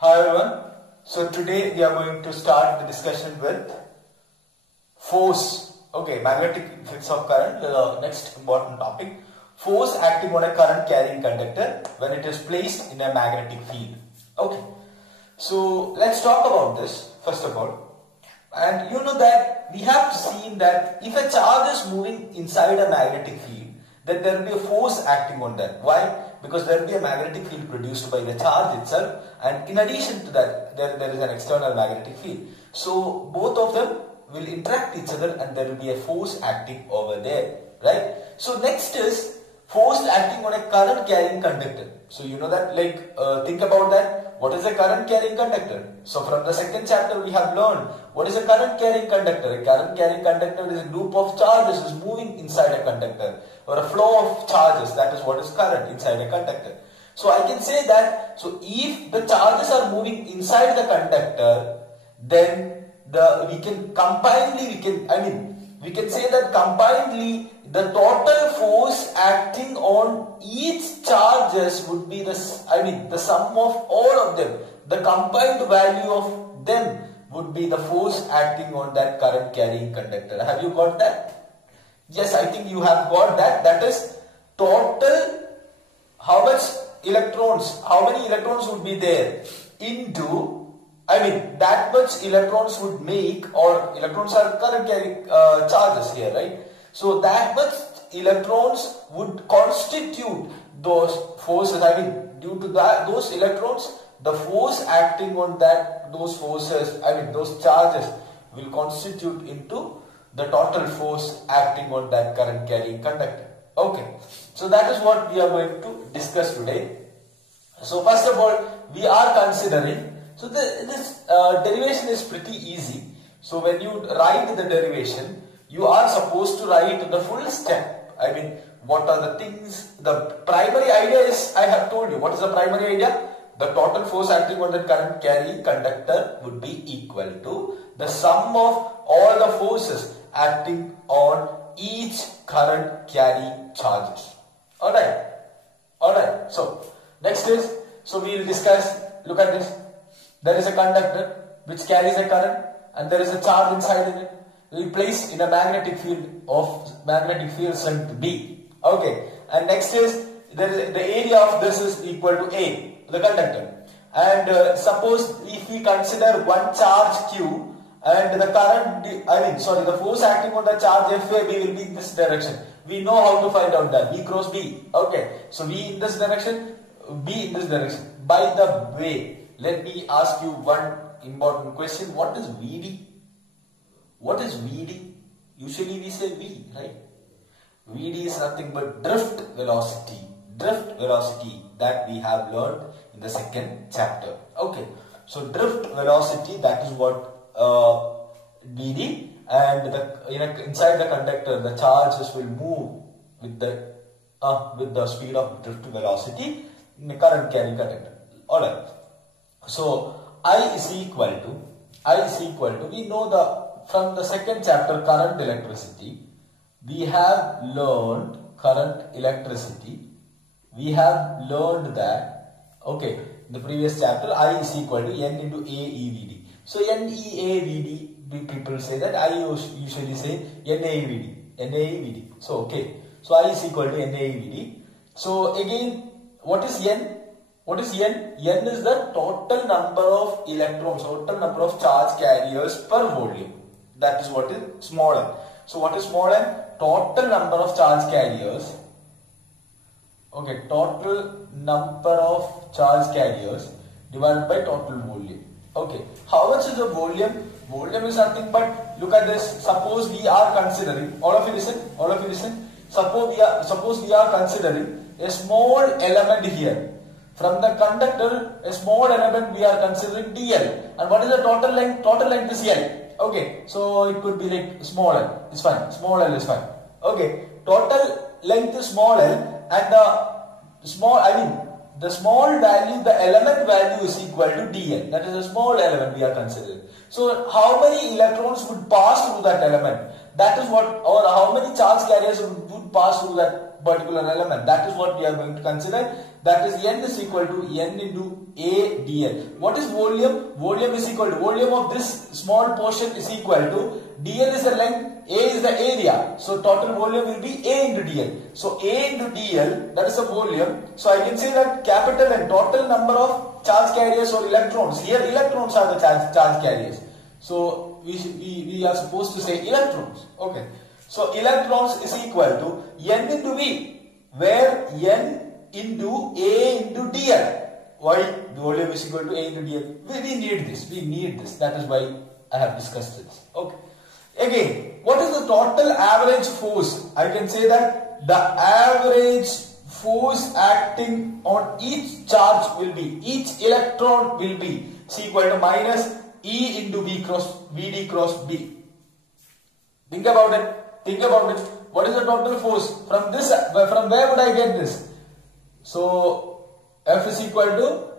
Hi everyone. So today we are going to start the discussion with force. Okay, magnetic effects of current. The next important topic. Force acting on a current carrying conductor when it is placed in a magnetic field. Okay. So let's talk about this first of all. And you know that we have seen that if a charge is moving inside a magnetic field, then there will be a force acting on that. Why? Because there will be a magnetic field produced by the charge itself, and in addition to that there is an external magnetic field. So both of them will interact each other and there will be a force acting over there, right? So next is force acting on a current carrying conductor. So you know that, think about that. What is a current carrying conductor? So from the second chapter we have learned what is a current carrying conductor. A current carrying conductor is a group of charges is moving inside a conductor, or a flow of charges. That is what is current inside a conductor. So I can say that, so if the charges are moving inside the conductor, then we can say that combinedly the total force acting on each charges would be the sum of all of them. The combined value of them would be the force acting on that current carrying conductor. Have you got that? Yes, I think you have got that. That is total how many electrons would be there into, that much electrons would make, or electrons are current carrying charges here, right? So that much electrons would constitute those forces. Due to those electrons, the force acting on those charges will constitute into the total force acting on that current carrying conductor. Okay, so that is what we are going to discuss today. So first of all, we are considering, so this derivation is pretty easy. So when you write the derivation, you are supposed to write the full step. What are the things? The primary idea is, I have told you. What is the primary idea? The total force acting on the current carrying conductor would be equal to the sum of all the forces acting on each current carrying charges. Alright. So next is, so we will discuss, look at this. There is a conductor which carries a current and there is a charge inside in it. We place in a magnetic field strength B. Okay, and next is the area of this is equal to A, the conductor. And suppose if we consider one charge Q and the current, the force acting on the charge FAB will be in this direction. We know how to find out that V cross B. Okay, so V in this direction, B in this direction. By the way, let me ask you one important question. What is VD? What is VD? Usually we say V, right? VD is nothing but drift velocity. Drift velocity that we have learned in the second chapter. Okay, so drift velocity, that is what VD, and inside the conductor the charges will move with the speed of drift velocity in the current carrying conductor. Alright, so I is equal to, we know from the second chapter current electricity, we have learned current electricity. We have learned that, okay, in the previous chapter, I is equal to N into AEVD. So NEAVD, people say that, I usually say NAEVD. So okay, so I is equal to NAEVD. So again, what is N? What is N? N is the total number of electrons, total number of charge carriers per volume. That is what is small n. So what is small n? Total number of charge carriers. Okay, total number of charge carriers divided by total volume. Okay, how much is the volume? Volume is nothing but, look at this. Suppose we are considering, all of you listen. Suppose we are considering a small element here. From the conductor, a small element we are considering DL. And what is the total length? Total length is L. Okay, so it could be like small l, it's fine, small l is fine. Okay, total length is small l, and the small value, the element value is equal to dl. That is a small element we are considering. So how many electrons would pass through that element? That is what, or how many charge carriers would pass through that particular element. That is what we are going to consider. That is n is equal to n into A dl. What is volume? Volume is equal to, volume of this small portion is equal to, dl is the length, A is the area. So total volume will be A into dl. So A into dl, that is the volume. So I can say that capital N, total number of charge carriers or electrons. Here electrons are the charge carriers. So we are supposed to say electrons. Okay. So electrons is equal to n into V, where n into A into dl. Why? The volume is equal to A into dl. We need this. We need this. That is why I have discussed this. Okay. Again, what is the total average force? I can say that the average force acting on each charge will be, each electron will be equal to minus E into V cross Vd cross B. Think about it. Think about it. What is the total force? From this, from where would I get this? So F is equal to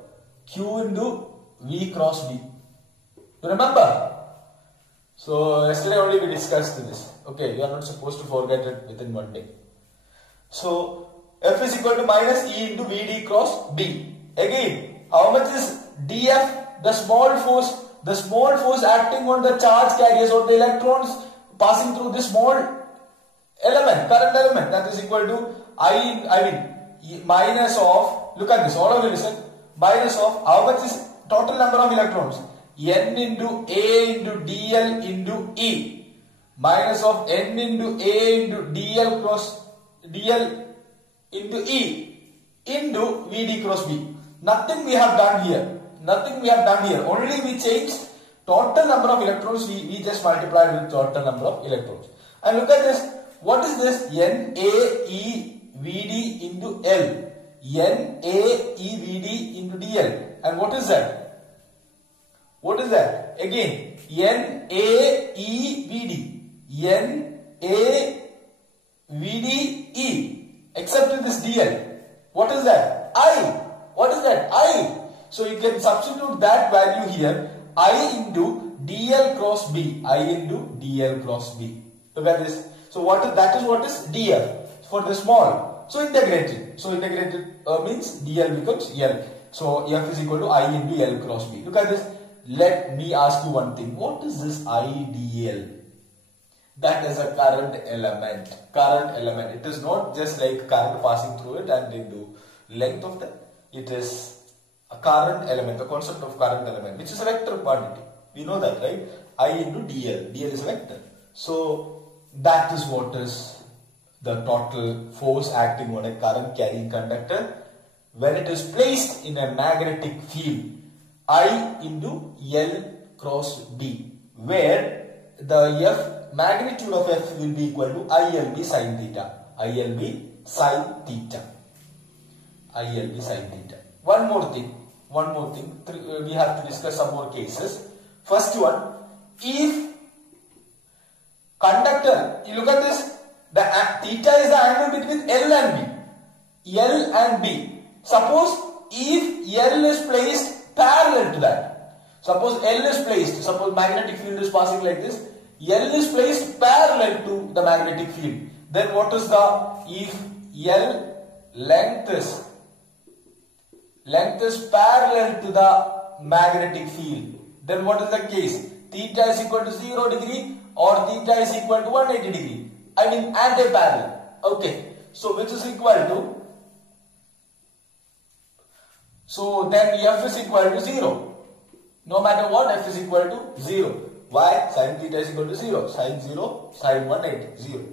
Q into V cross B. You remember? So yesterday only we discussed this. Okay, you are not supposed to forget it within one day. So F is equal to minus E into Vd cross B. Again, how much is dF? The small force acting on the charge carriers or the electrons passing through this small element, current element, that is equal to minus of, look at this, all of you listen, minus of, how much is total number of electrons? N into A into dl into E, minus of N into A into dl cross dl into E into Vd cross B. Nothing we have done here. Nothing we have done here. Only we changed total number of electrons. We just multiplied with total number of electrons. And look at this. What is this? NaEVd into L. NaEVd into dl. And what is that? What is that? Again, NaEVd. NaVdE. Except this dl. What is that? I. What is that? I. So you can substitute that value here. I into dl cross B. I into dl cross B. Look at this. So what is that? Is what is df for the small. So integrated. So integrated means dl becomes L. So F is equal to I into L cross B. Look at this. Let me ask you one thing. What is this IDL? That is a current element. Current element. It is not just like current passing through it and into length of that. It is a current element. The concept of current element, which is a vector quantity. We know that, right? I into dl. dl is a vector. So that is what is the total force acting on a current carrying conductor when it is placed in a magnetic field. I into L cross B, where the magnitude of F will be equal to ILB sin theta. ILB sin theta. ILB sin theta. One more thing. We have to discuss some more cases. First one, if conductor, you look at this, the theta is the angle between L and B. L and B. Suppose if L is placed parallel to that. Suppose L is placed, suppose magnetic field is passing like this. L is placed parallel to the magnetic field. Then what is the, if L length is parallel to the magnetic field, then what is the case? Theta is equal to 0 degree or theta is equal to 180 degree. I mean anti-parallel. Okay. So which is equal to, so then F is equal to 0. No matter what, F is equal to 0. Why? Sin theta is equal to 0. Sin 0, sin 180, 0.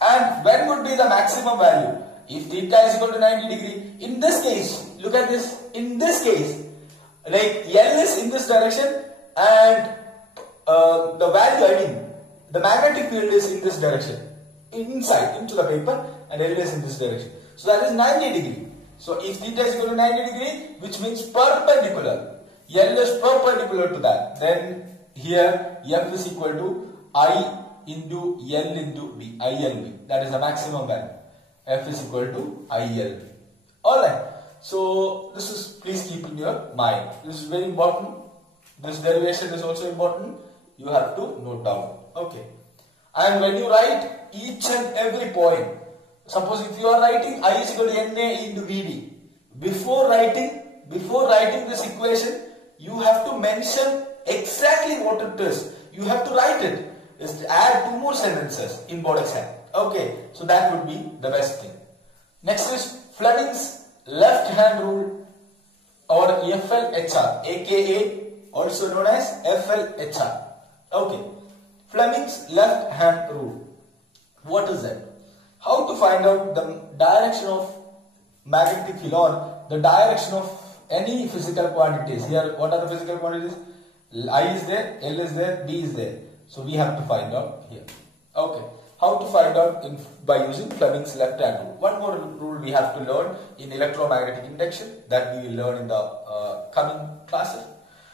And when would be the maximum value? If theta is equal to 90 degree. In this case, look at this. In this case, like L is in this direction and the value, I mean, the magnetic field is in this direction. Inside, into the paper, and L is in this direction. So that is 90 degree. So if theta is equal to 90 degree, which means perpendicular, L is perpendicular to that, then here F is equal to I into L into B, ILB. That is the maximum value. F is equal to ILB. Alright. So this is, please keep in your mind. This is very important. This derivation is also important. You have to note down. Okay. And when you write each and every point, suppose if you are writing I is equal to NA into VD, before writing this equation, you have to mention exactly what it is. You have to write it. Just add 2 more sentences in board exam. Okay, so that would be the best thing. Next is Fleming's left hand rule, or FLHR, aka also known as FLHR. Okay, Fleming's left hand rule. What is that? How to find out the direction of magnetic field or the direction of any physical quantities. Here, what are the physical quantities? I is there, L is there, B is there. So we have to find out here. Okay. How to find out by using Fleming's left hand rule. One more rule we have to learn in electromagnetic induction that we will learn in the coming classes.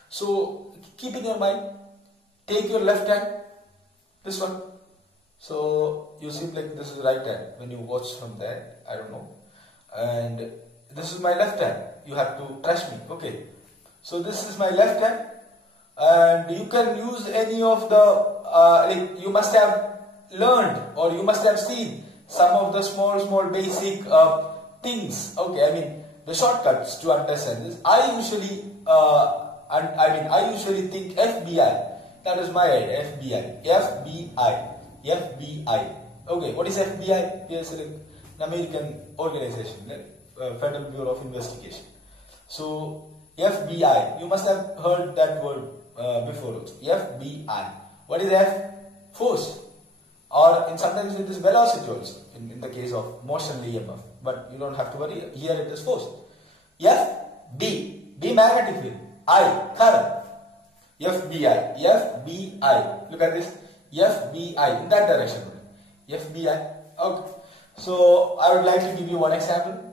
So keep in your mind, take your left hand, this one. So you seem like this is right hand when you watch from there, I don't know. And this is my left hand. You have to trust me. Okay. So this is my left hand. And you can use any of the, like you must have learned or you must have seen some of the small basic things. Okay, I mean the shortcuts to understand this. I usually think FBI. That is my idea. FBI. Okay, what is FBI? Yes, an American organization, Federal Bureau of Investigation. So FBI, you must have heard that word before also. FBI. What is F? Force. Or sometimes it is velocity also in the case of motion EMF. But you don't have to worry. Here it is force. F, B. B magnetic field. I, current. FBI. FBI. Look at this. FBI. In that direction. FBI. Okay. So I would like to give you one example.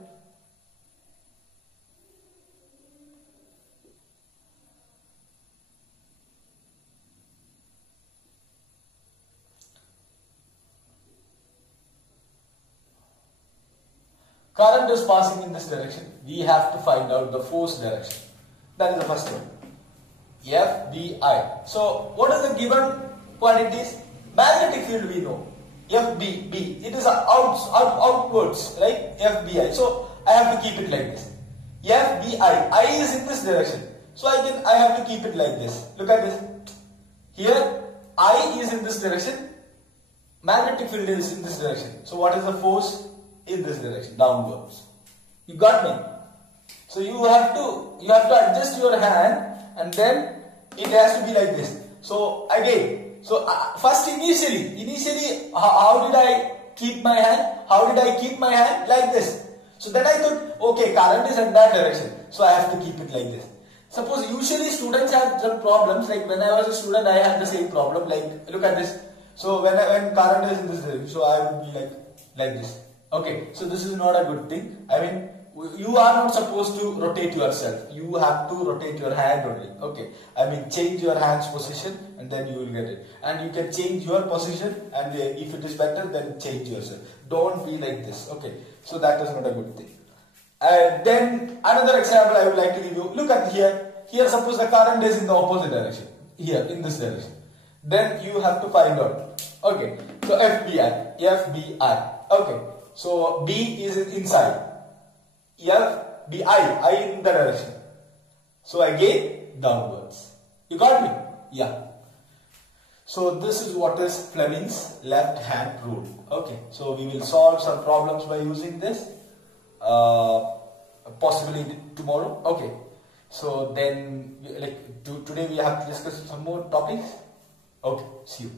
Current is passing in this direction. We have to find out the force direction. That is the first one. FBI. So, what are the given quantities? Magnetic field we know. FB. It is outwards, right? FBI. So, I have to keep it like this. FBI. I is in this direction. So, I have to keep it like this. Look at this. Here, I is in this direction. Magnetic field is in this direction. So, what is the force? In this direction, downwards. You got me? So you have to adjust your hand, and then it has to be like this. So again, first initially, how did I keep my hand? How did I keep my hand? Like this. So then I thought, okay, current is in that direction, so I have to keep it like this. Suppose usually students have some problems. Like when I was a student, I had the same problem. Like look at this. So when current is in this direction, so I would be like this. Okay, so this is not a good thing. I mean, you are not supposed to rotate yourself. You have to rotate your hand only. Okay, I mean, change your hand's position and then you will get it. And you can change your position, and if it is better, then change yourself. Don't be like this. Okay, so that is not a good thing. And then another example I would like to give you. Look at here. Here, suppose the current is in the opposite direction. Here, in this direction. Then you have to find out. Okay, so FBI. Okay. So B is inside. I in the direction. So again downwards. You got me? Yeah. So this is what is Fleming's left hand rule. Okay. So we will solve some problems by using this. Possibly tomorrow. Okay. So then today we have to discuss some more topics. Okay. See you.